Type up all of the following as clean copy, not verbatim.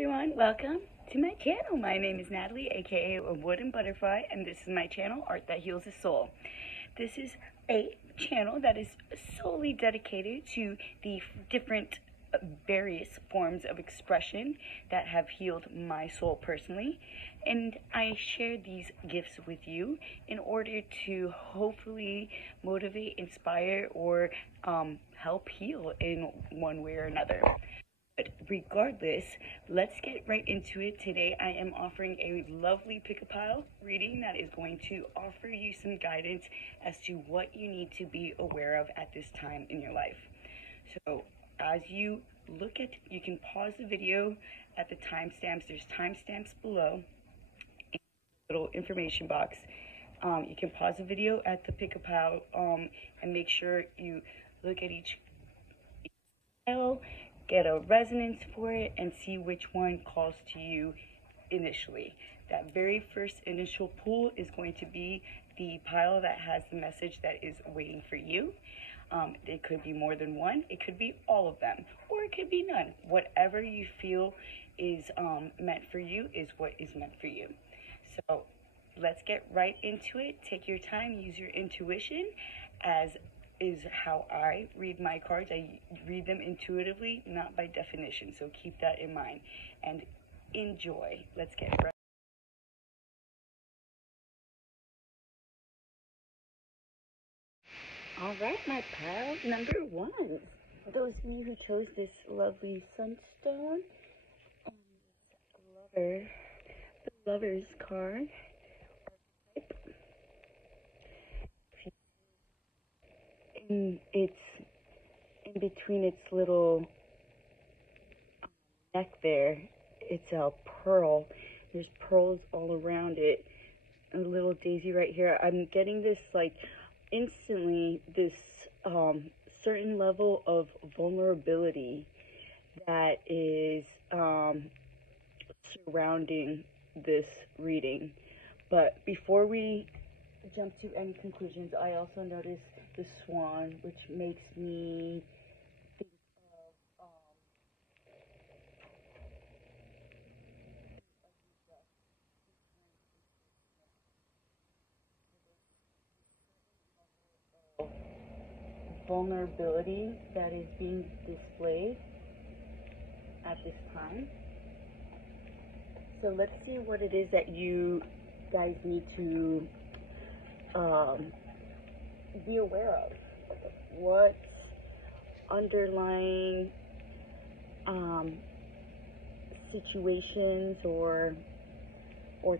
everyone, welcome to my channel. My name is Natalie, aka Awoodenbutterfly, and this is my channel, Art That Heals the Soul. This is a channel that is solely dedicated to the different various forms of expression that have healed my soul personally, and I share these gifts with you in order to hopefully motivate, inspire, or help heal in one way or another. But regardless, let's get right into it. Today I am offering a lovely pick-a-pile reading that is going to offer you some guidance as to what you need to be aware of at this time in your life. So as you look at, you can pause the video at the timestamps. There's timestamps below in the little information box. You can pause the video at the pick-a-pile and make sure you look at each pile, get a resonance for it, and see which one calls to you initially. That very first initial pull is going to be the pile that has the message that is waiting for you. It could be more than one, it could be all of them, or it could be none. Whatever you feel is meant for you is what is meant for you. So let's get right into it. Take your time, use your intuition, as is how I read my cards. I read them intuitively, not by definition. So keep that in mind and enjoy. Let's get right. All right, my pile number one. For those of you who chose this lovely sunstone and the lover's card. It's in between its little neck there. It's a pearl. There's pearls all around it. A little daisy right here. I'm getting this, like, instantly, this certain level of vulnerability that is surrounding this reading. But before we jump to any conclusions, I also noticed the swan, which makes me think of vulnerability that is being displayed at this time. So let's see what it is that you guys need to be aware of. What underlying situations or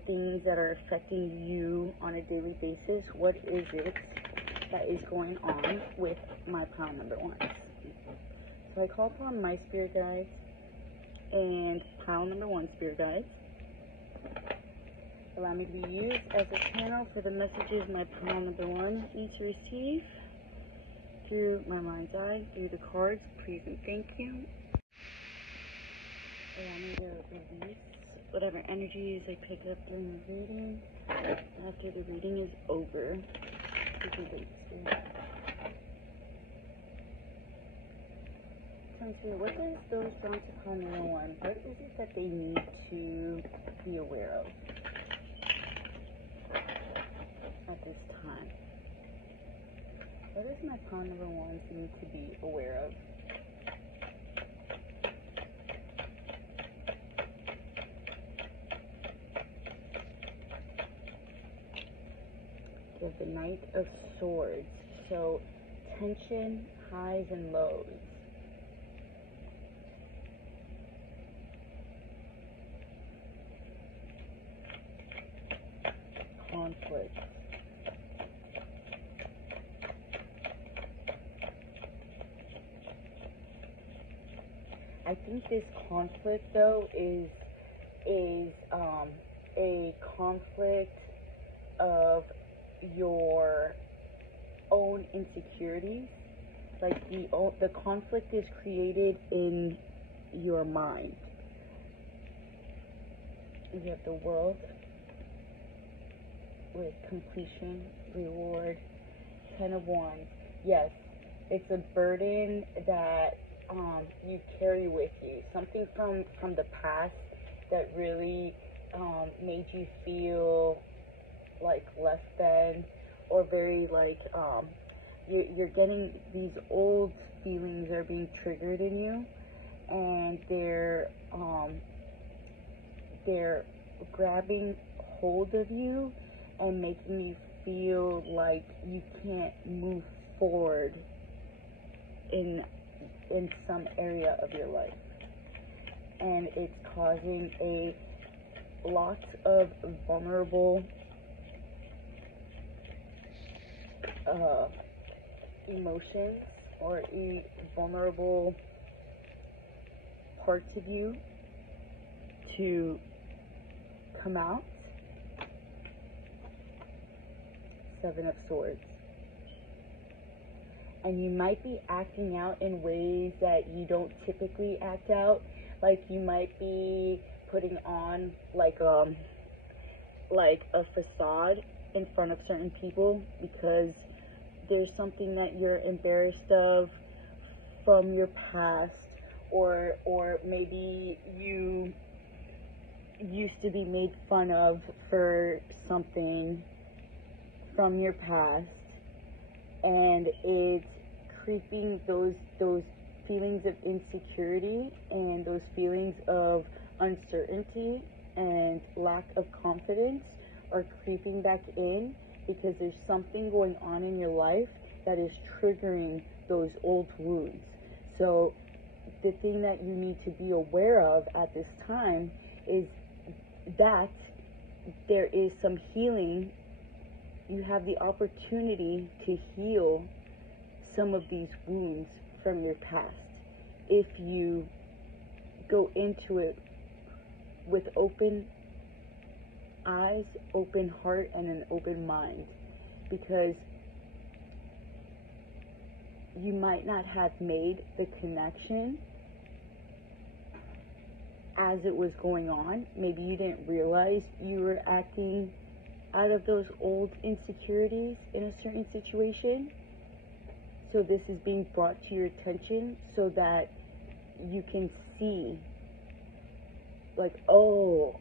things that are affecting you on a daily basis? What is it that is going on with my pile number one? So I call upon my spirit guides and pile number one spirit guides. Allow me to be used as a channel for the messages my pile number one needs to receive through my mind's eye, through the cards. Please and thank you. Allow me to release whatever energies I pick up during the reading after the reading is over. You can wait to. What does those drawn to pile number one? What is it that they need to be aware of at this time? What does my pile number one need to be aware of? We have the Knight of Swords. So tension, highs and lows. Conflict. I think this conflict, though, is a conflict of your own insecurities. Like the conflict is created in your mind. You have the World with completion, reward, 10 of Wands. Yes, it's a burden that you carry with you, something from the past that really made you feel like less than, or very like you're getting these old feelings are being triggered in you, and they're grabbing hold of you and making you feel like you can't move forward in some area of your life, and it's causing a lot of vulnerable emotions, or vulnerable parts of you to come out. Seven of Swords. And you might be acting out in ways that you don't typically act out. Like you might be putting on like a facade in front of certain people because there's something that you're embarrassed of from your past, or maybe you used to be made fun of for something from your past, and it's creeping those feelings of insecurity and those feelings of uncertainty and lack of confidence are creeping back in, because there's something going on in your life that is triggering those old wounds. So the thing that you need to be aware of at this time is that there is some healing. You have the opportunity to heal some of these wounds from your past if you go into it with open eyes, open heart, and an open mind, because you might not have made the connection as it was going on. Maybe you didn't realize you were acting out of those old insecurities in a certain situation. So this is being brought to your attention so that you can see, like, oh,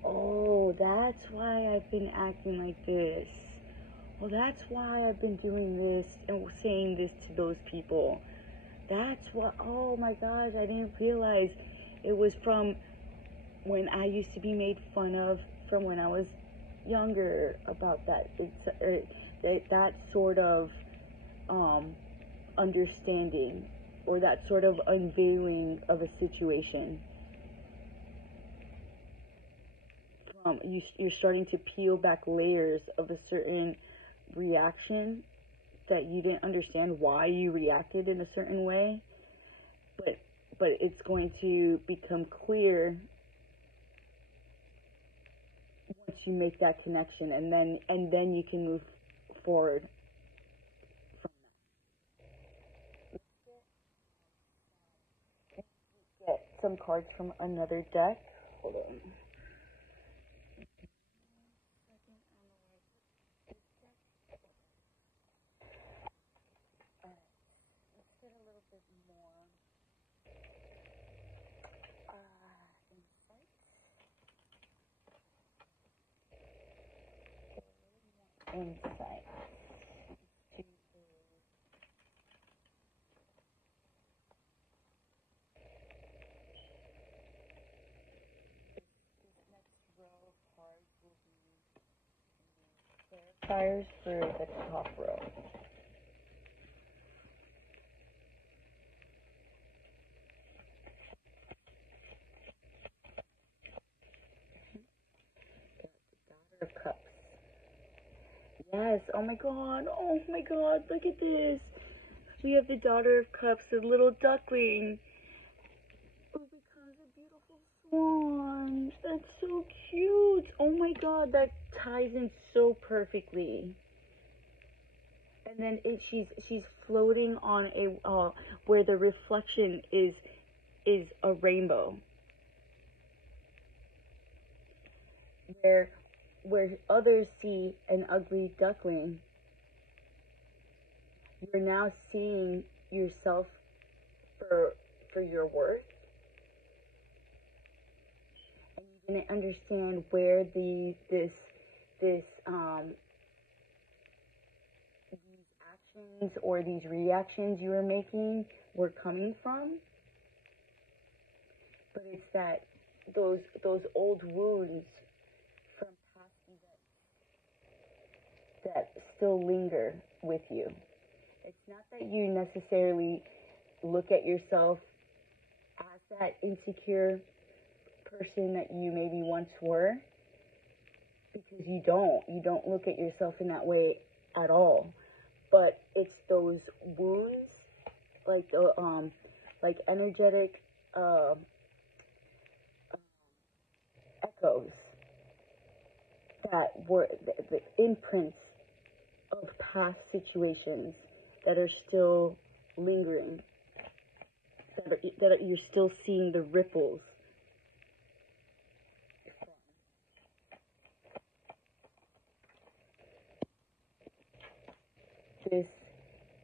that's why I've been acting like this. Well, that's why I've been doing this and saying this to those people. That's what, oh my gosh, I didn't realize it was from when I used to be made fun of from when I was younger about that. That sort of understanding, or that sort of unveiling of a situation. You're starting to peel back layers of a certain reaction that you didn't understand why you reacted in a certain way, but it's going to become clear once you make that connection, and then you can move forward from that. Get some cards from another deck. Hold on. Get a little bit more insight to this next row of cards will be clarifiers for the top row. Daughter of Cups. Yes, oh my god, look at this. We have the Daughter of Cups, the little duckling, who becomes a beautiful swan. That's so cute. Oh my god, that ties in so perfectly. And then she's floating on a where the reflection is a rainbow. Where others see an ugly duckling, you're now seeing yourself for your worth. And you didn't understand where these actions or these reactions you were making were coming from. But it's that those old wounds from past events that still linger with you. It's not that you necessarily look at yourself as that insecure person that you maybe once were, because you don't look at yourself in that way at all. But it's those wounds, like the like energetic echoes that were the imprints of past situations that are still lingering, that you're still seeing the ripples.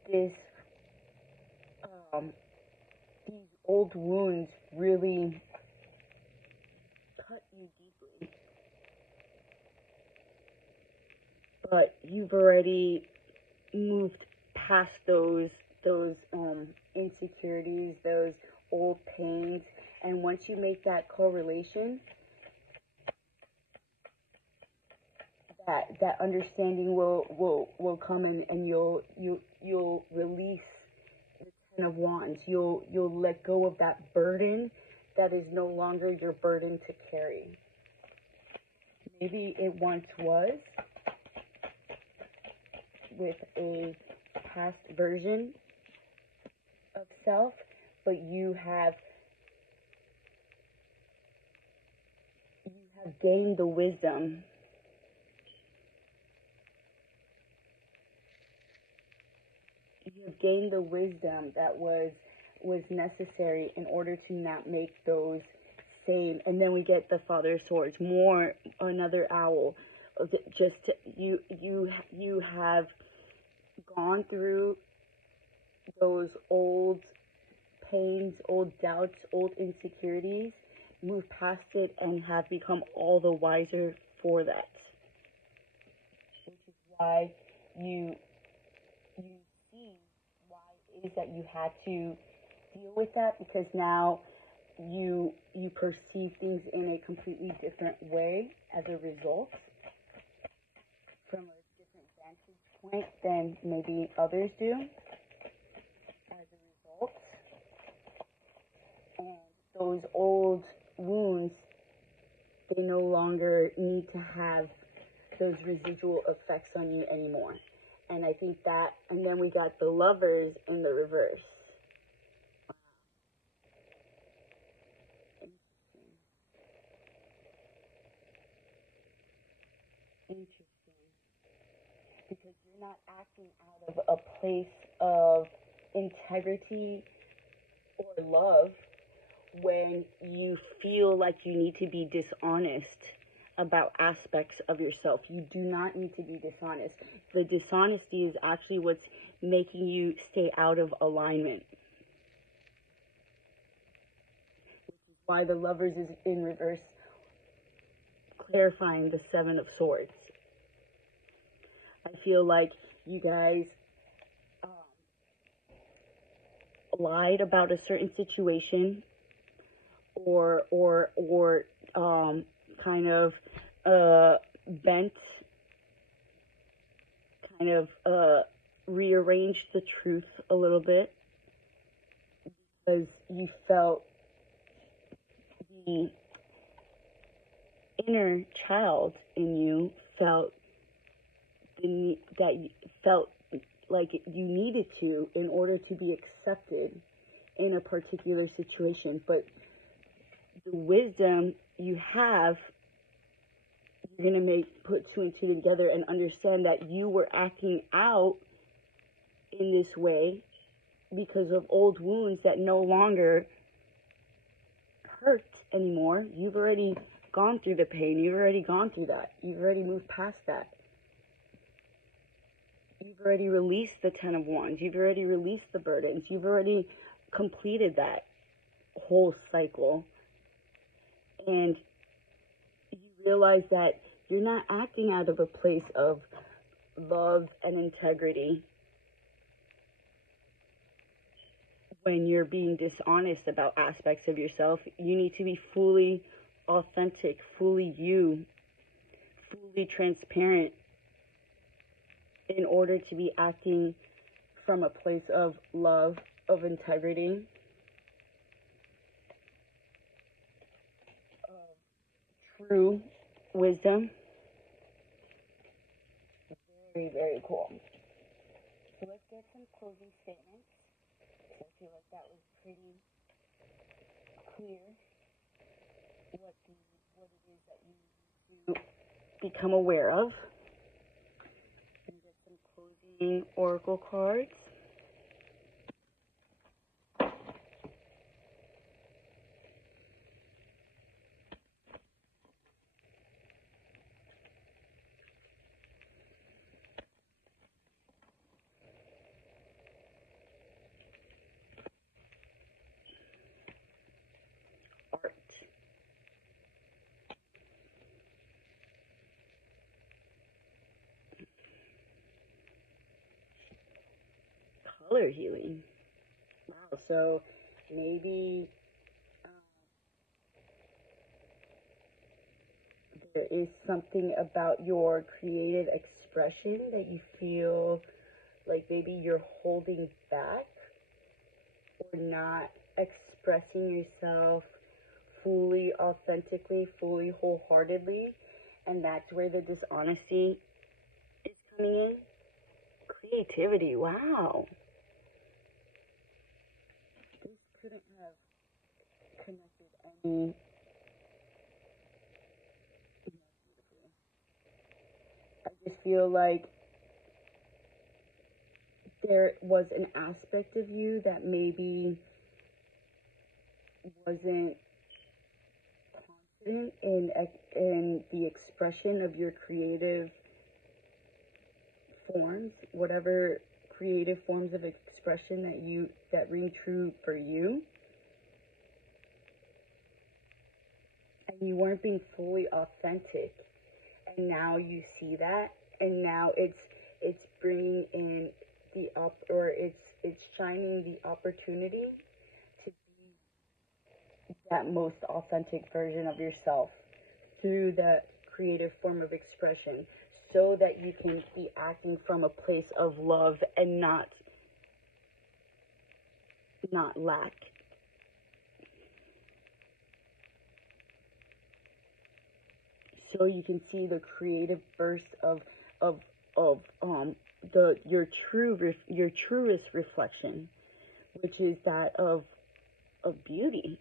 These old wounds really cut you deeply, but you've already moved past those insecurities, those old pains, and once you make that correlation, that understanding will come in, and you'll release the Ten of Wands. You'll let go of that burden that is no longer your burden to carry. Maybe it once was with a past version of self, but you have gained the wisdom. You have gained the wisdom that was necessary in order to not make those same. And then we get the Father of Swords, another owl. Just you have gone through those old pains, old doubts, old insecurities, moved past it, and have become all the wiser for that. Which is why you see why it is that you had to deal with that, because now you perceive things in a completely different way as a result, from a different vantage point than maybe others do as a result. And those old wounds, they no longer need to have those residual effects on you anymore. And I think that, and then we got the Lovers in the reverse. Interesting. Because you're not acting out of a place of integrity or love when you feel like you need to be dishonest about aspects of yourself. You do not need to be dishonest. The dishonesty is actually what's making you stay out of alignment. Which is why the Lovers is in reverse, clarifying the Seven of Swords. I feel like you guys lied about a certain situation, or kind of bent, kind of rearranged the truth a little bit, because you felt the inner child in you felt like you needed to, in order to be accepted in a particular situation. But the wisdom you have, you're going to put two and two together and understand that you were acting out in this way because of old wounds that no longer hurt anymore. You've already gone through the pain. You've already gone through that. You've already moved past that. You've already released the Ten of Wands. You've already released the burdens. You've already completed that. whole cycle. And you realize that you're not acting out of a place of love and integrity when you're being dishonest about aspects of yourself. You need to be fully authentic, fully you, fully transparent in order to be acting from a place of love, of integrity, of true wisdom. Very, very cool. So let's get some closing statements. I feel like that was pretty clear what it is that you need to become aware of. And get some closing oracle cards. Art. Color healing. Wow, so maybe there is something about your creative expression that you feel like maybe you're holding back or not expressing yourself fully, authentically, fully, wholeheartedly, and that's where the dishonesty is coming in. Creativity, wow. This couldn't have connected any beautifully. I just feel like there was an aspect of you that maybe wasn't confident in the expression of your creative forms, whatever creative forms of expression that ring true for you. And you weren't being fully authentic. And now you see that, and now it's bringing in it's shining the opportunity to be that most authentic version of yourself through that creative form of expression, so that you can be acting from a place of love and not lack. So you can see the creative burst of your truest reflection, which is that of beauty.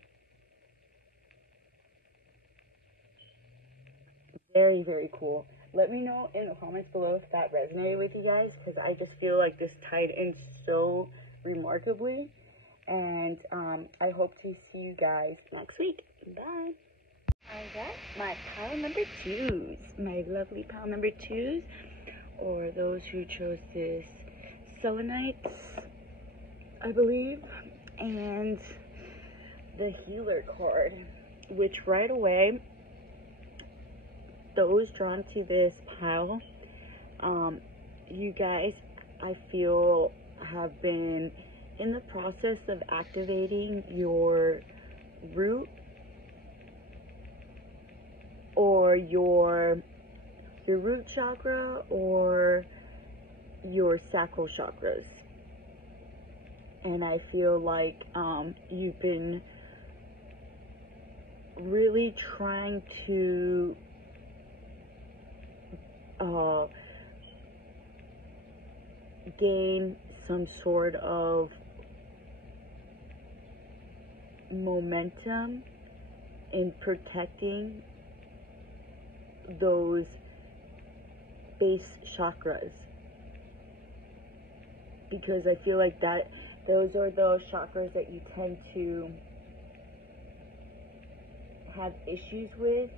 Very, very cool. Let me know in the comments below if that resonated with you guys, because I just feel like this tied in so remarkably. And I hope to see you guys next week. Bye. Alright, my pile number twos, my lovely pile number twos, or those who chose this selenite, I believe, and the healer card, which right away, those drawn to this pile, you guys, I feel, have been in the process of activating your root or your root chakra or your sacral chakras. And I feel like you've been really trying to gain some sort of momentum in protecting those base chakras, because I feel like that those are those chakras that you tend to have issues with,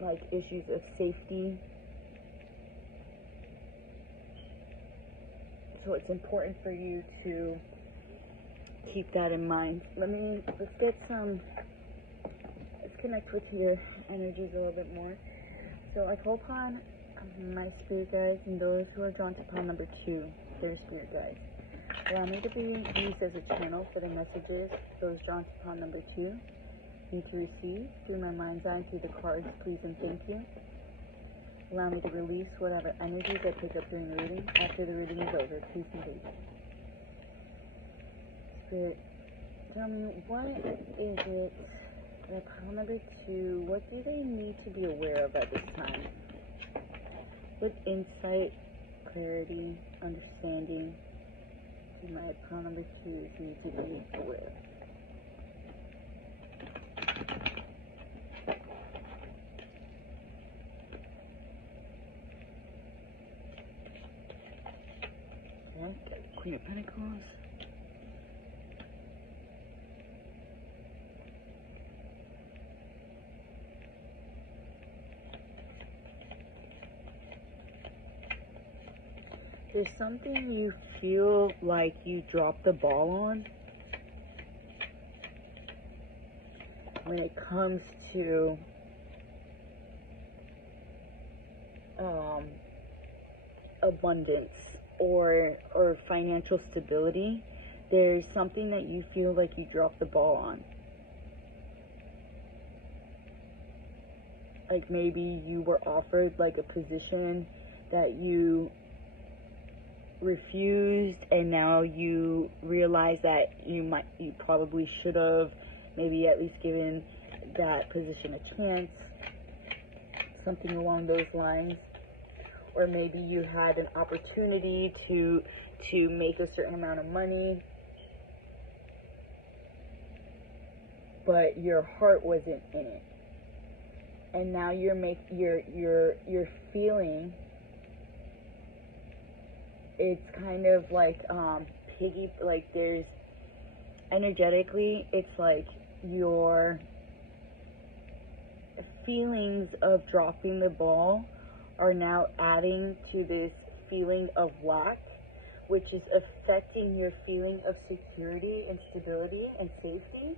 like issues of safety. So it's important for you to keep that in mind. Let's connect with your energies a little bit more. So I call upon my spirit guides and those who are drawn to pile number 2, their spirit guides. Allow me to be used as a channel for the messages those drawn to pile number 2 need to receive through my mind's eye and through the cards, please and thank you. Allow me to release whatever energies I pick up during the reading after the reading is over, please and thank you. Spirit, tell me, what is it, pile number 2, what do they need to be aware of at this time? What insight, clarity, understanding do my pile number 2s need to be aware of? Okay, Queen of Pentacles. There's something you feel like you dropped the ball on when it comes to abundance or financial stability. There's something that you feel like you dropped the ball on. Like maybe you were offered like a position that you refused, and now you realize that you probably should have maybe at least given that position a chance, something along those lines. Or maybe you had an opportunity to make a certain amount of money, but your heart wasn't in it, and now you're feeling, it's kind of like like there's energetically, it's like your feelings of dropping the ball are now adding to this feeling of lack, which is affecting your feeling of security and stability and safety.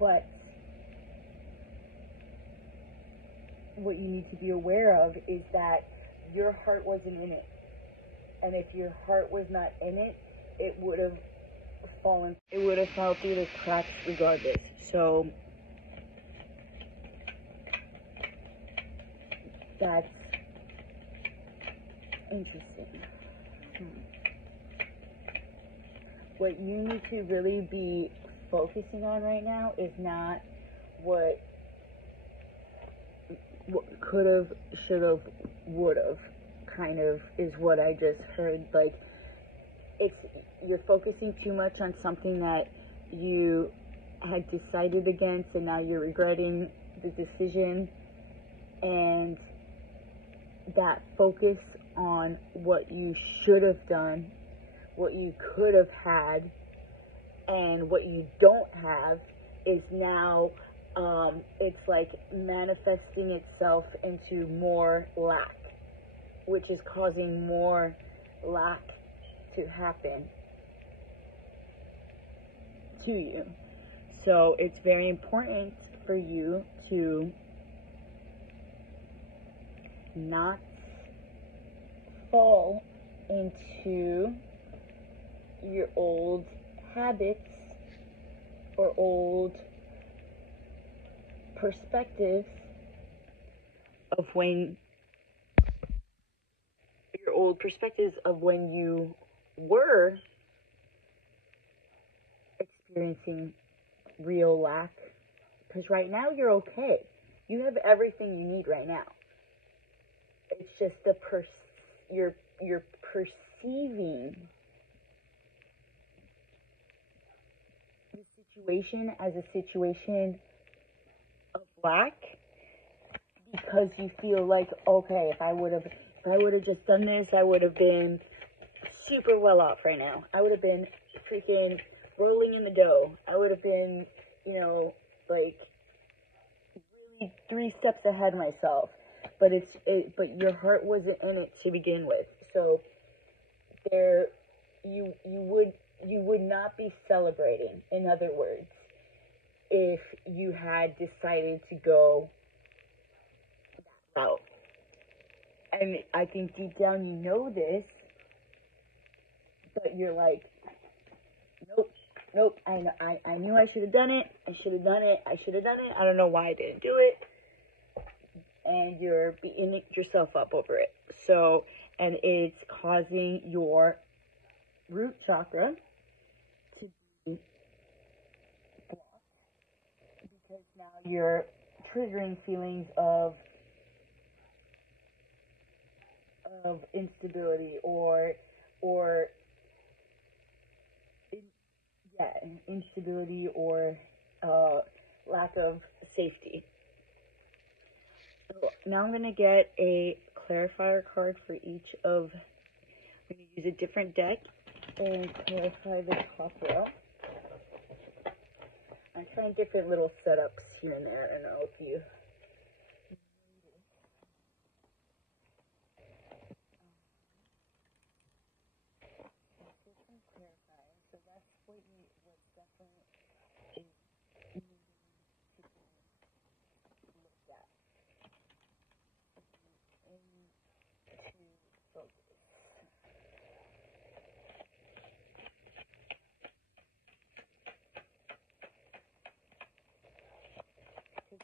But what you need to be aware of is that your heart wasn't in it. And if your heart was not in it, it would have fallen through the cracks regardless. So that's interesting. What you need to really be focusing on right now is not what could have, should have, would have, kind of is what I just heard. Like, you're focusing too much on something that you had decided against, and now you're regretting the decision, and that focus on what you should have done, what you could have had, and what you don't have is now, it's like manifesting itself into more lack, which is causing more lack to happen to you. So it's very important for you to not fall into your old habits or old perspectives of when you were experiencing real lack, because right now you're okay. You have everything you need right now. It's just you're perceiving the situation as a situation of lack, because you feel like, okay, if I would have just done this, I would have been super well off right now. I would have been freaking rolling in the dough. I would have been, like really 3 steps ahead of myself. But but your heart wasn't in it to begin with. So there, you would not be celebrating. In other words, if you had decided to go that route. And I think deep down you know this, but you're like, nope, I knew I should have done it. I should have done it. I don't know why I didn't do it. And you're beating yourself up over it. So, and it's causing your root chakra to be blocked, because now you're triggering feelings of instability or instability or lack of safety. So now I'm going to get a clarifier card for each of, I'm going to use a different deck and clarify the chakra. I'm trying different little setups here and there. I don't know if you so that's what definitely is needing to be looked at into focus.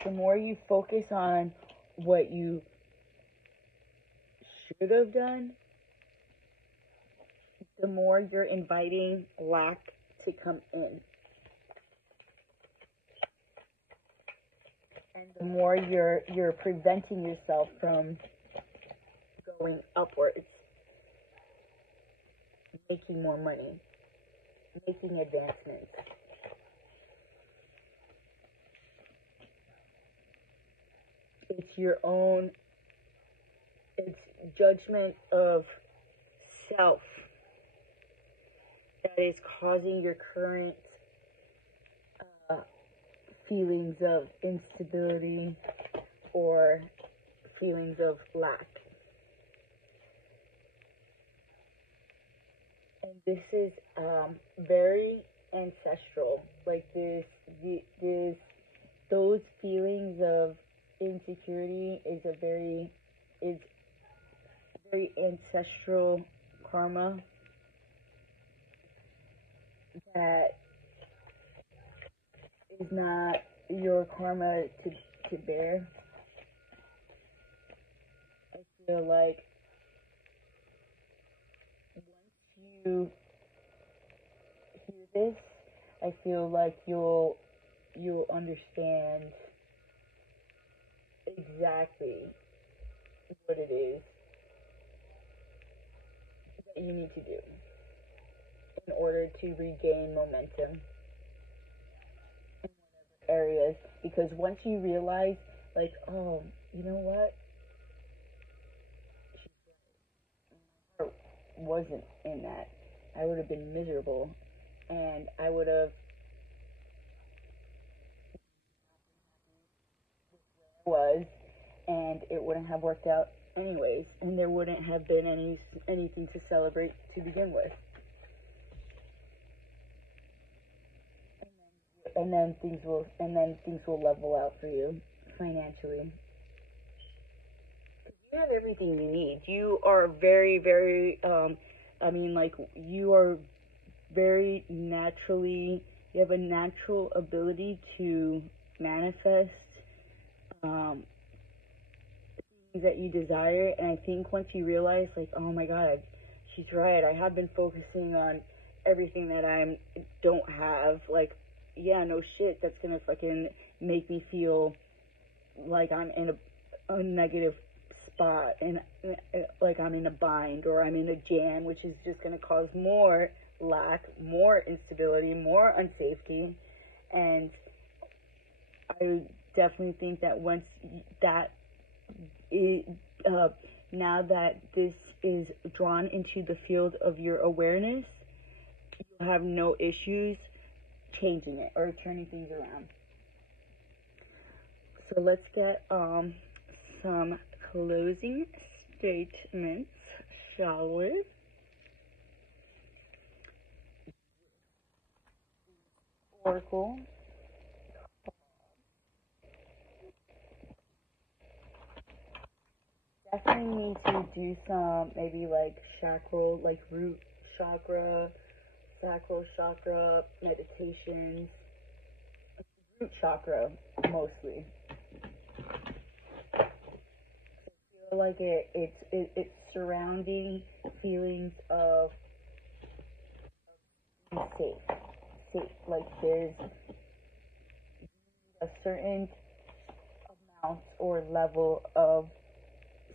The more you focus on what you should have done, the more you're inviting lack to come in. And the more you're preventing yourself from going upwards, making more money, making advancements. It's your own, it's judgment of self that is causing your current feelings of instability or feelings of lack. And this is very ancestral. Like those feelings of insecurity is very ancestral karma that is not your karma to bear. I feel like once you hear this, I feel like you'll understand exactly what it is that you need to do in order to regain momentum in whatever areas. Because once you realize, like, oh, you know what? My heart wasn't in that. I would have been miserable, and I would have was, and it wouldn't have worked out anyways, and there wouldn't have been anything to celebrate to begin with. And then things will level out for you financially. You have everything you need. You are very, very you are very naturally, you have a natural ability to manifest things that you desire. And I think once you realize, like, oh my god, she's right, I have been focusing on everything that I don't have, like, yeah, no shit, that's gonna fucking make me feel like I'm in a negative spot, and like I'm in a bind or I'm in a jam, which is just gonna cause more lack, more instability, more unsafety. And I definitely think that once that now that this is drawn into the field of your awareness, you'll have no issues changing it or turning things around. So let's get some closing statements, shall we? oracle. Definitely need to do some maybe like chakra, like root chakra, sacral chakra meditations. Root chakra mostly. I feel like it's surrounding feelings of safe, safe. Like there's a certain amount or level of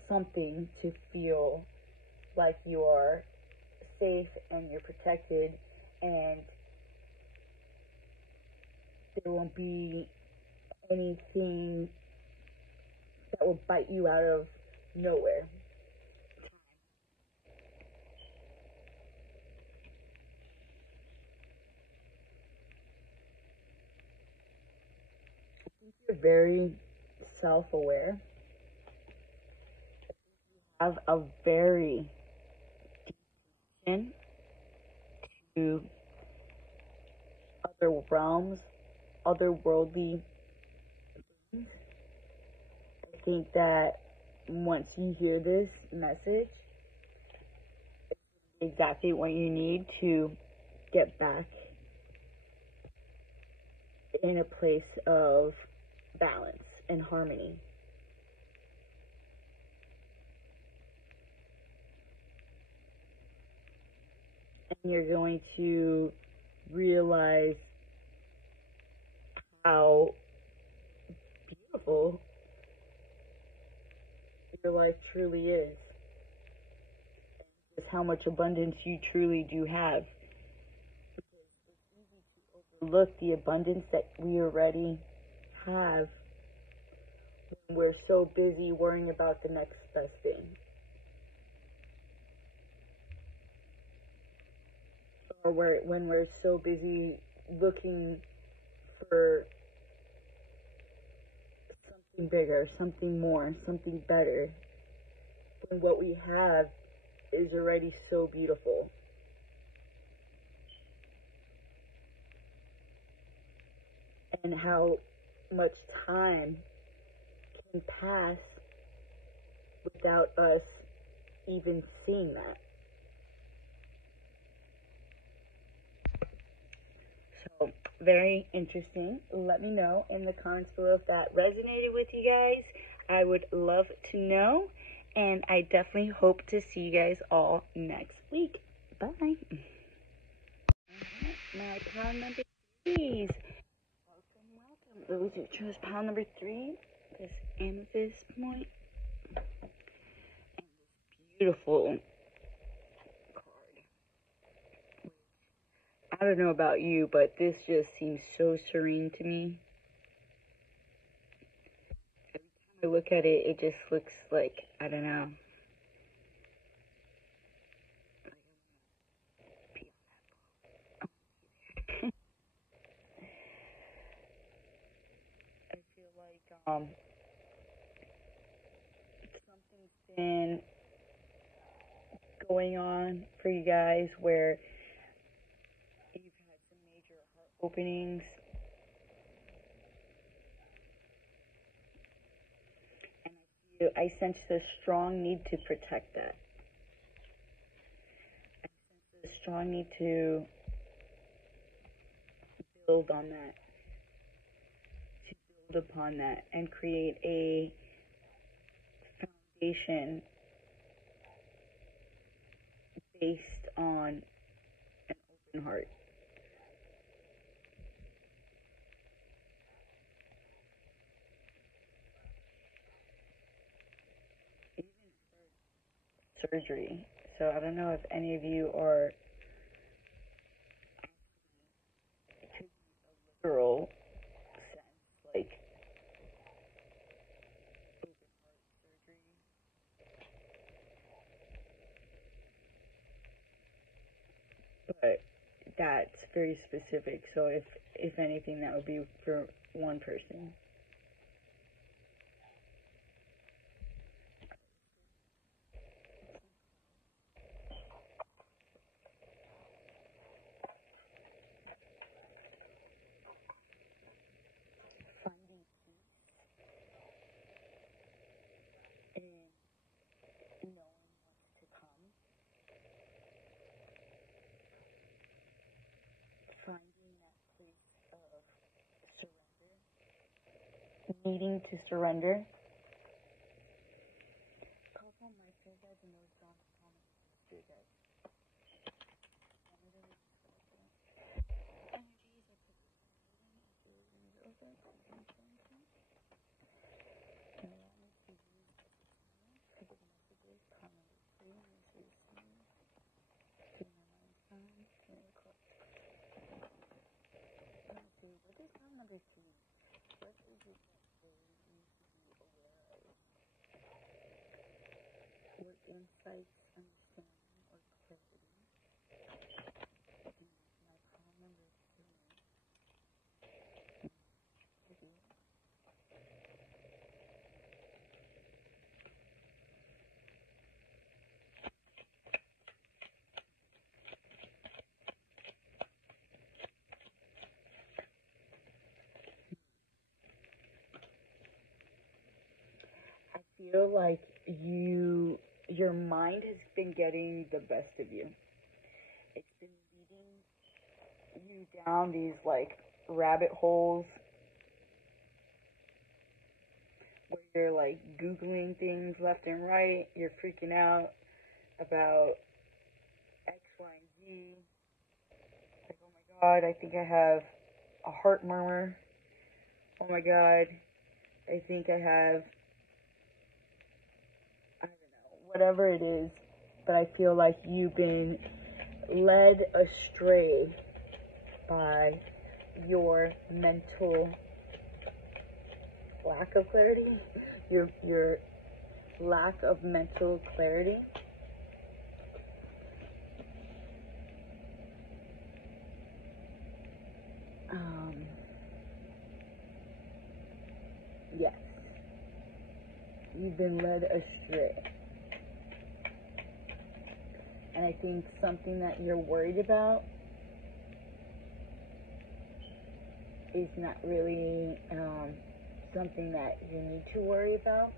something to feel like you are safe and you're protected, and there won't be anything that will bite you out of nowhere. You're very self-aware, have a very deep to other realms, otherworldly things. I think that once you hear this message, it's exactly what you need to get back in a place of balance and harmony. And you're going to realize how beautiful your life truly is, just how much abundance you truly do have. Overlook the abundance that we already have when we're so busy worrying about the next best thing. Or when we're so busy looking for something bigger, something more, something better, when what we have is already so beautiful. And how much time can pass without us even seeing that. So, very interesting. Let me know in the comments below if that resonated with you guys. I would love to know. And I definitely hope to see you guys all next week. Bye. My pile number 3s. Welcome. Those who chose pile number 3, this amethyst point. And this beautiful card. I don't know about you, but this just seems so serene to me. Every time I look at it, it just looks like, I don't know. I feel like something's been going on for you guys where you've had some major heart openings. And I sense a strong need to protect that. I sense a strong need to build on that, to build upon that, and create a foundation based on an open heart. Even surgery. So I don't know if any of you are taking a literal sense, like open heart surgery. But that's very specific. So if anything, that would be for one person. needing to surrender. What is sound number 3? What is it that they need to be aware of? What insights, understanding, or clarity? And my call number 3. I feel like your mind has been getting the best of you. It's been leading you down these like rabbit holes where you're like Googling things left and right. You're freaking out about X, Y, and Z. Like, oh my God, I think I have a heart murmur. Oh my God, I think I have, I don't know, whatever it is, but I feel like you've been led astray by your mental lack of clarity, your lack of mental clarity. Yes, you've been led astray. And I think something that you're worried about is not really something that you need to worry about.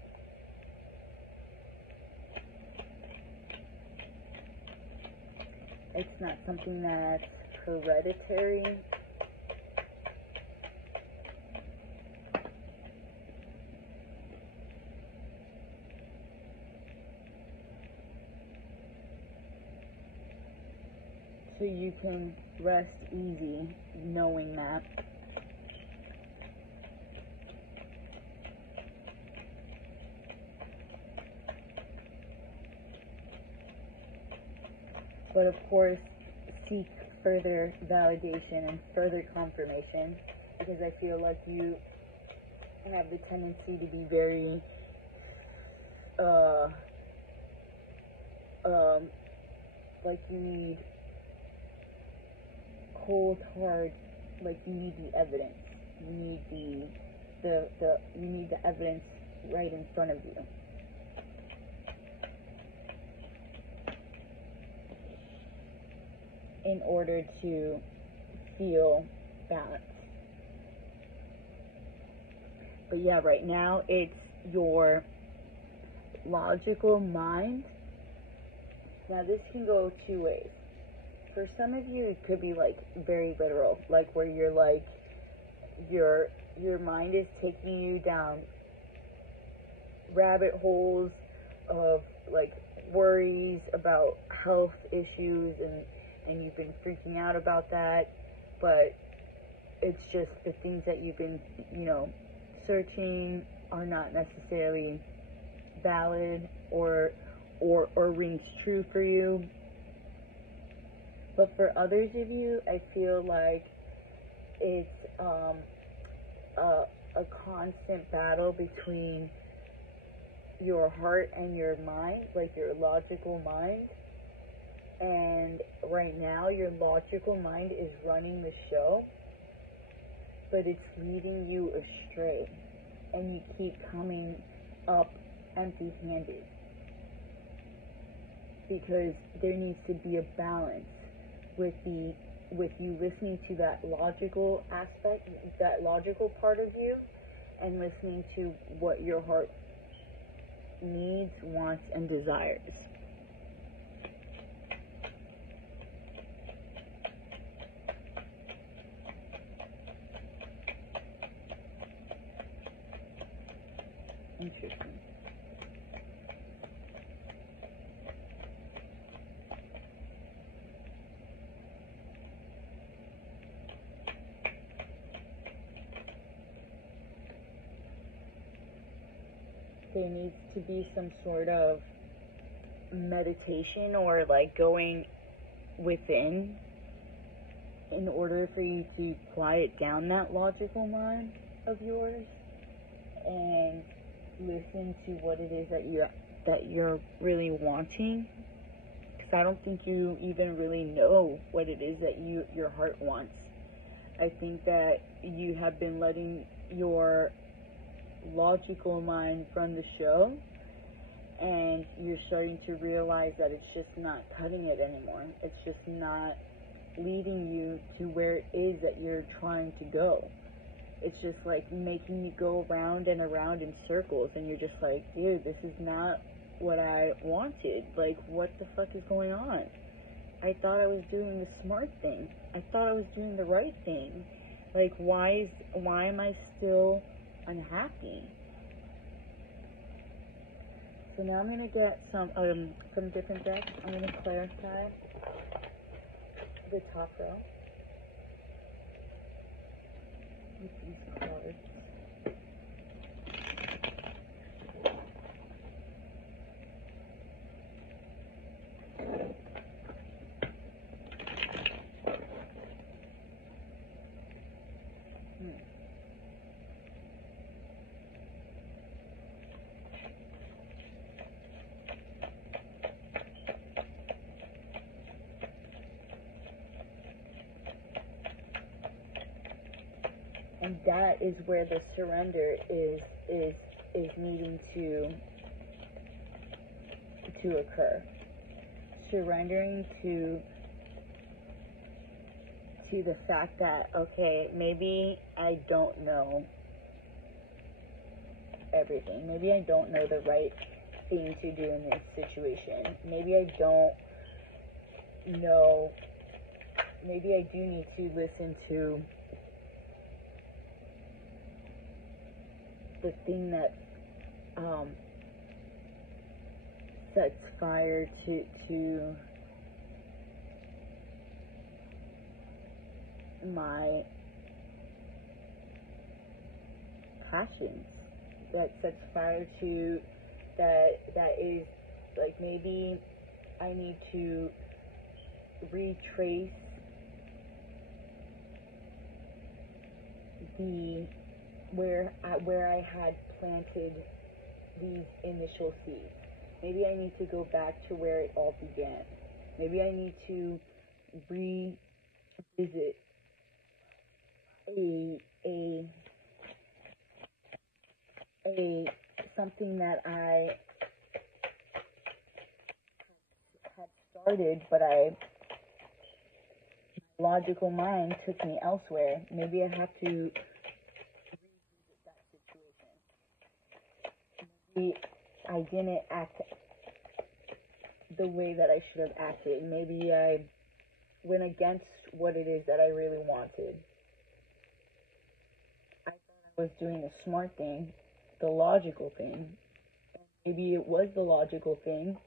It's not something that's hereditary. So you can rest easy knowing that. But of course, seek further validation and further confirmation, because I feel like you have the tendency to be very like you need cold hard, like you need the evidence. You need you need the evidence right in front of you. In order to feel balanced. But yeah, right now it's your logical mind. Now this can go two ways. For some of you, it could be like very literal, like where you're like, your mind is taking you down rabbit holes of like worries about health issues, and you've been freaking out about that, but it's just the things that you've been, searching are not necessarily valid or rings true for you. But for others of you, I feel like it's a constant battle between your heart and your mind, like your logical mind. And right now, your logical mind is running the show, but it's leading you astray, and you keep coming up empty-handed, because there needs to be a balance with you listening to that logical aspect, that logical part of you, and listening to what your heart needs, wants, and desires. Interesting. There needs to be some sort of meditation or like going within in order for you to quiet down that logical mind of yours and listen to what it is that you're really wanting. Because I don't think you even really know what it is that your heart wants. I think that you have been letting your logical mind run the show, and you're starting to realize that it's just not cutting it anymore. It's just not leading you to where it is that you're trying to go. It's just like making you go around and around in circles, and you're just like, dude, this is not what I wanted. Like, what the fuck is going on? I thought I was doing the smart thing. I thought I was doing the right thing. Like, why am I still unhappy? So now I'm going to get some different decks. I'm going to clarify the top row with these cards. And that is where the surrender is needing to occur. Surrendering to the fact that, okay, maybe I don't know everything. Maybe I don't know the right thing to do in this situation. Maybe I don't know. Maybe I do need to listen to the thing that sets fire to my passions, that sets fire to that is like, maybe I need to retrace where I had planted these initial seeds. Maybe I need to go back to where it all began. Maybe I need to revisit something that I had started, but my logical mind took me elsewhere. Maybe I have to revisit that situation. Maybe I didn't act the way that I should have acted. Maybe I went against what it is that I really wanted. I thought I was doing the smart thing, the logical thing. And maybe it was the logical thing,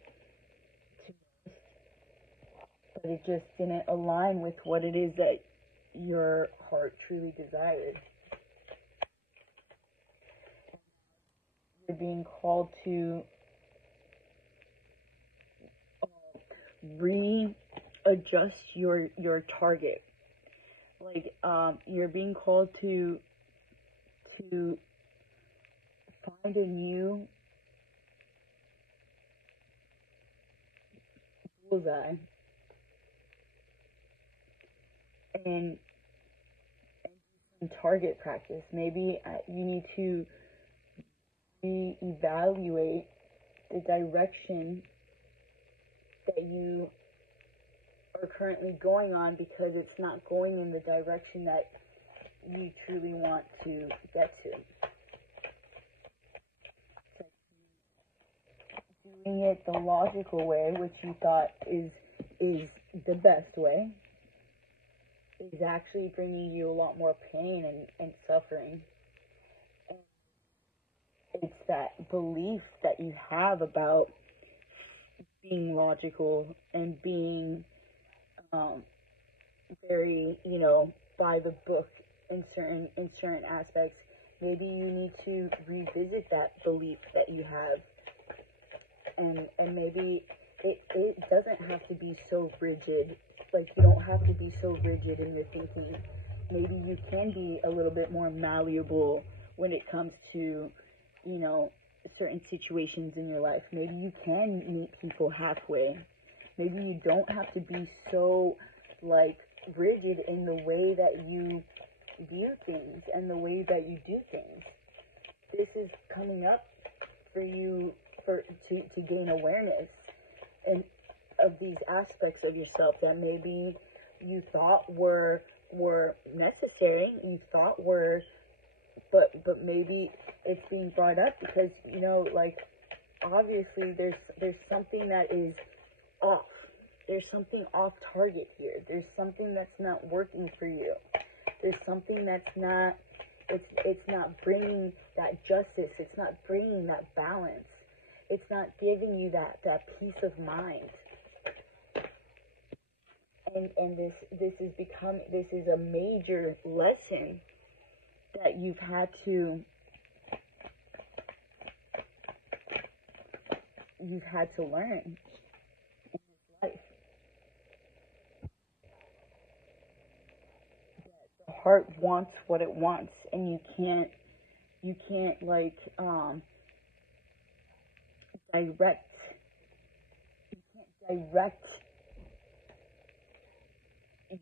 but it just didn't align with what it is that your heart truly desired. You're being called to readjust your target. Like, you're being called to find a new bullseye and do some target practice. Maybe you need to reevaluate the direction that you are currently going on, because it's not going in the direction that you truly want to get to. So doing it the logical way, which you thought is the best way, is actually bringing you a lot more pain and suffering. it's that belief that you have about being logical and being very, by the book in certain aspects. Maybe you need to revisit that belief that you have, and maybe it doesn't have to be so rigid. Like, you don't have to be so rigid in your thinking. Maybe you can be a little bit more malleable when it comes to, certain situations in your life. Maybe you can meet people halfway. Maybe you don't have to be so, like, rigid in the way that you view things and the way that you do things. This is coming up for you to gain awareness and of these aspects of yourself that maybe you thought were necessary, you thought were, but maybe it's being brought up because, like, obviously there's something that is off. There's something off target here. There's something that's not working for you. There's something that's not, it's not bringing that justice. It's not bringing that balance. It's not giving you that peace of mind. And this is a major lesson that you've had to learn in this life. The heart wants what it wants, and you can't like direct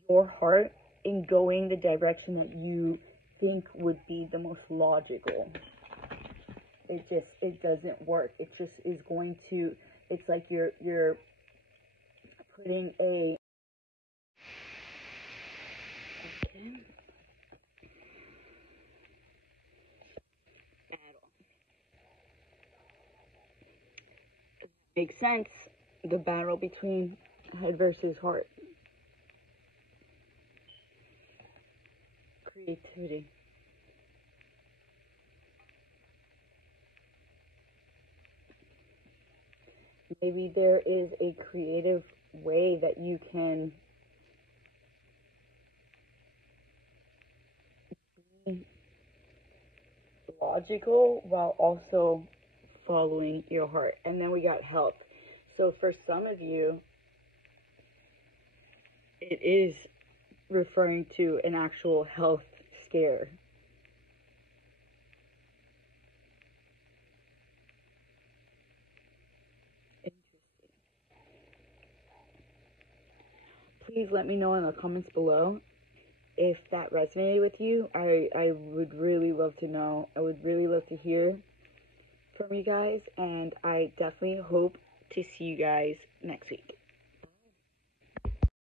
your heart in going the direction that you think would be the most logical. It doesn't work. It just is going to, it's like you're putting a battle. Makes sense. The battle between head versus heart. Creativity. Maybe there is a creative way that you can be logical while also following your heart. And then we got health. So for some of you, it is referring to an actual health scare. Interesting. Please let me know in the comments below if that resonated with you. I would really love to know. I would really love to hear from you guys, and I definitely hope to see you guys next week.